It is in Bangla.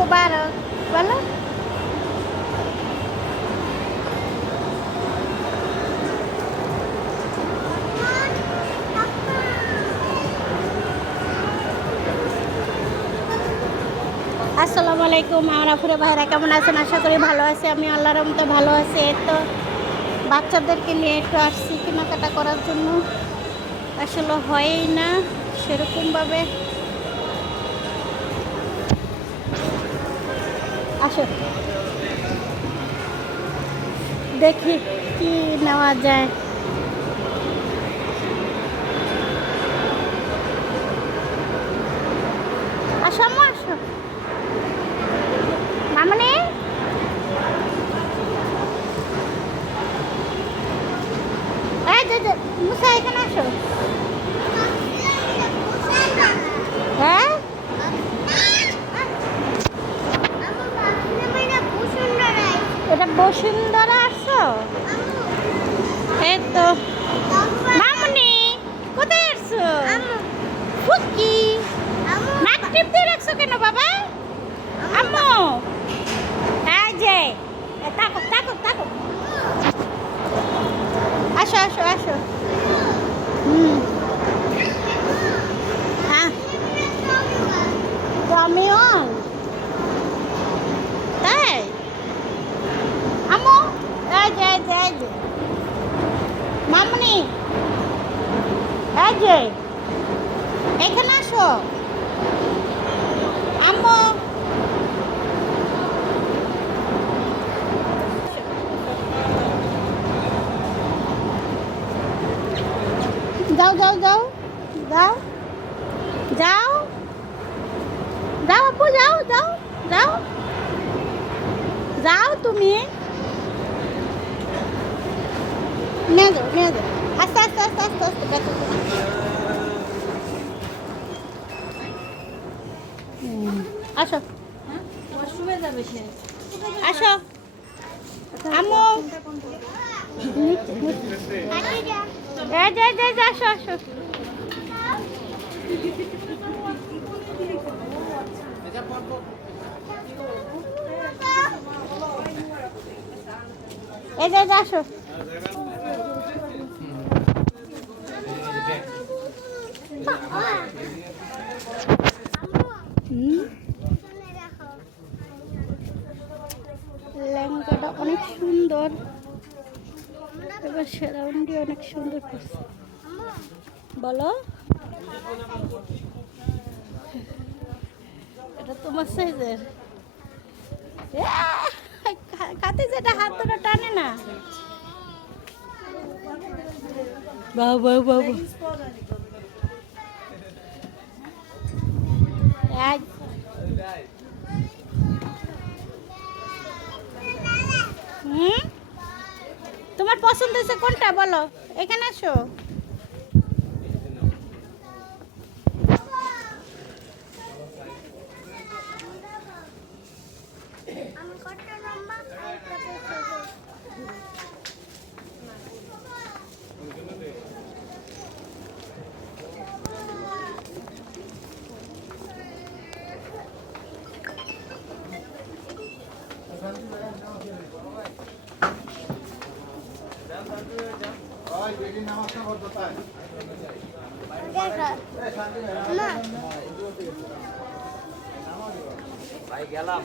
মুবারক বলো। আসসালামু আলাইকুম, আমার আপুরা ভাইরা কেমন আছেন? আশা করি ভালো আছে। আমি আল্লাহর রহমতে ভালো আছি। এই তো বাচ্চাদেরকে নিয়ে একটু আসছি কেনাকাটা করার জন্য। আসলে হয়ই না সেরকমভাবে। আসো দেখি কি নেওয়া যায়। আসো আম্মু, আসো মামনি। এই যে মুসা, এখানে আসো। হ্যাঁ, এটা বসুন্ধরা আসছো? এই তো মামনি, কোথায় আসছো? ফুকি, নাক টিপতে রাখছো কেন বাবা? আম্মু, এই যে তাকো তাকো তাকো। আসো আসো আসো। হ্যাঁ, তো আমিও তাই। আম্মু, এই যে মামনি, এই যে এখানে আসো। আম্মু, যাও যাও যাও যাও যাও যাও আপু, যাও যাও যাও যাও তুমি। নিয়ে যাও নিয়ে যাও, আস্তে আস্তে আস্তে আস্তে আস্তে দেখো। আসো আসো আম্মু। আসো আসো। এই যে আসো। লেহেঙ্গাটা অনেক সুন্দর, এবার সেরাউন্ডি অনেক সুন্দর করছে। বলো, এটা তোমার সাইজের? কাতে যেটা হাত ধরে টানে না। বাবু বাবু তোমার পছন্দ হয়েছে কোনটা বলো, এখানে আসো। ভাই গেলাম।